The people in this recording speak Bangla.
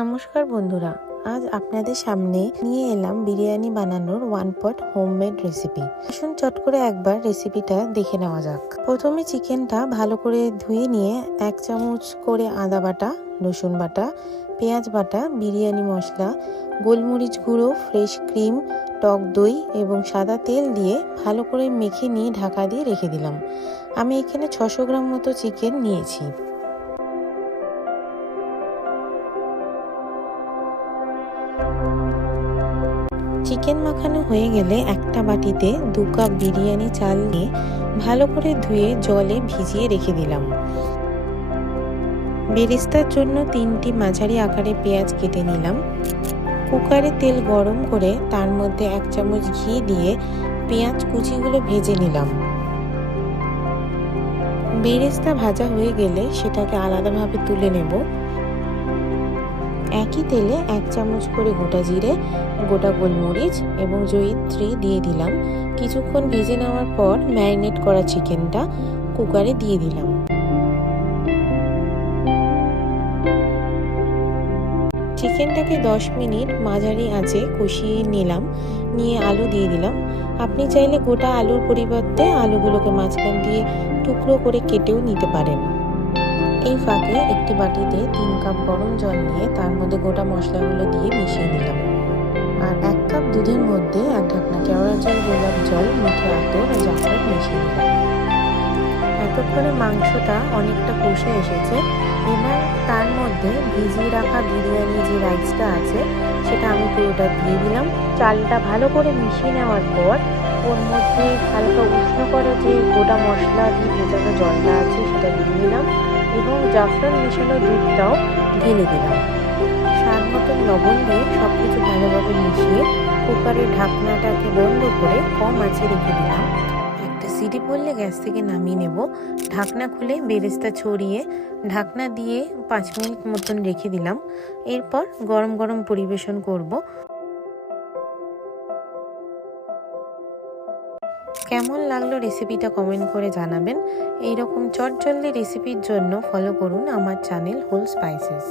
নমস্কার বন্ধুরা, আজ আপনাদের সামনে নিয়ে এলাম বিরিয়ানি বানানোর ওয়ান পট হোমমেড রেসিপি। আসুন চট করে একবার রেসিপিটা দেখে নেওয়া যাক। প্রথমে চিকেনটা ভালো করে ধুয়ে নিয়ে 1 চামচ করে আদা বাটা, রসুন বাটা, পেঁয়াজ বাটা, বিরিয়ানি মশলা, গোলমরিচ গুঁড়ো, ফ্রেশ ক্রিম, টক দই এবং সাদা তেল দিয়ে ভালো করে মেখে নিয়ে ঢাকা দিয়ে রেখে দিলাম। আমি এখানে 600 গ্রাম মতো চিকেন নিয়েছি। চিকেন মাখানো হয়ে গেলে একটা বাটিতে 2 কাপ বিরিয়ানি চাল নিয়ে ভালো করে ধুয়ে জলে ভিজিয়ে রেখে দিলাম। বেরেস্তার জন্য 3টি মাঝারি আকারে পেঁয়াজ কেটে নিলাম। কুকারে তেল গরম করে তার মধ্যে 1 চামচ ঘি দিয়ে পেঁয়াজ কুচিগুলো ভেজে নিলাম। বেরেস্তা ভাজা হয়ে গেলে সেটাকে আলাদাভাবে তুলে নেব। একই তেলে 1 চামচ করে গোটা জিরে, গোটা গোলমরিচ এবং জয়িত্রী দিয়ে দিলাম। কিছুক্ষণ ভেজে নেওয়ার পর ম্যারিনেট করা চিকেনটা কুকারে দিয়ে দিলাম। চিকেনটাকে 10 মিনিট মাঝারি আঁচে কষিয়ে নিলাম। নিয়ে আলু দিয়ে দিলাম। আপনি চাইলে গোটা আলুর পরিবর্তে আলুগুলোকে মাঝখান দিয়ে টুকরো করে কেটেও নিতে পারেন। এই ফাঁকে একটি বাটিতে 3 কাপ গরম জল নিয়ে তার মধ্যে গোটা মশলাগুলো দিয়ে মিশিয়ে নিলাম। আর 1 কাপ দুধের মধ্যে 1 ঢাকনা কেওড়া জল, গোলাপ জল, মিঠে আতর ও জাফরান মিশিয়ে নিলাম। এতক্ষণে মাংসটা অনেকটা কষে এসেছে। এবার তার মধ্যে ভিজিয়ে রাখা বিরিয়ানি যে রাইসটা আছে সেটা আমি পুরোটা দিয়ে দিলাম। চালটা ভালো করে মিশিয়ে নেওয়ার পর ওর মধ্যে হালকা উষ্ণ করা যে গোটা মশলা দিয়ে ভেজানো জলটা আছে সেটা দিয়ে দিলাম এবং জাফরান মেশানো দুধটাও ঢেলে দিলাম। স্বাদ মতন লবণ দিয়ে সব কিছু ভালোভাবে মিশিয়ে কুকারের ঢাকনাটাকে বন্ধ করে কম আঁচে রেখে দিলাম। একটা সিটি পড়লে গ্যাস থেকে নামিয়ে নেব। ঢাকনা খুলে বেরেস্তা ছড়িয়ে ঢাকনা দিয়ে 5 মিনিট মতন রেখে দিলাম। এরপর গরম গরম পরিবেশন করব। কেমন লাগলো রেসিপিটা কমেন্ট করে জানাবেন। এইরকম চটজলদি রেসিপির জন্য ফলো করুন আমার চ্যানেল হোল স্পাইসেস।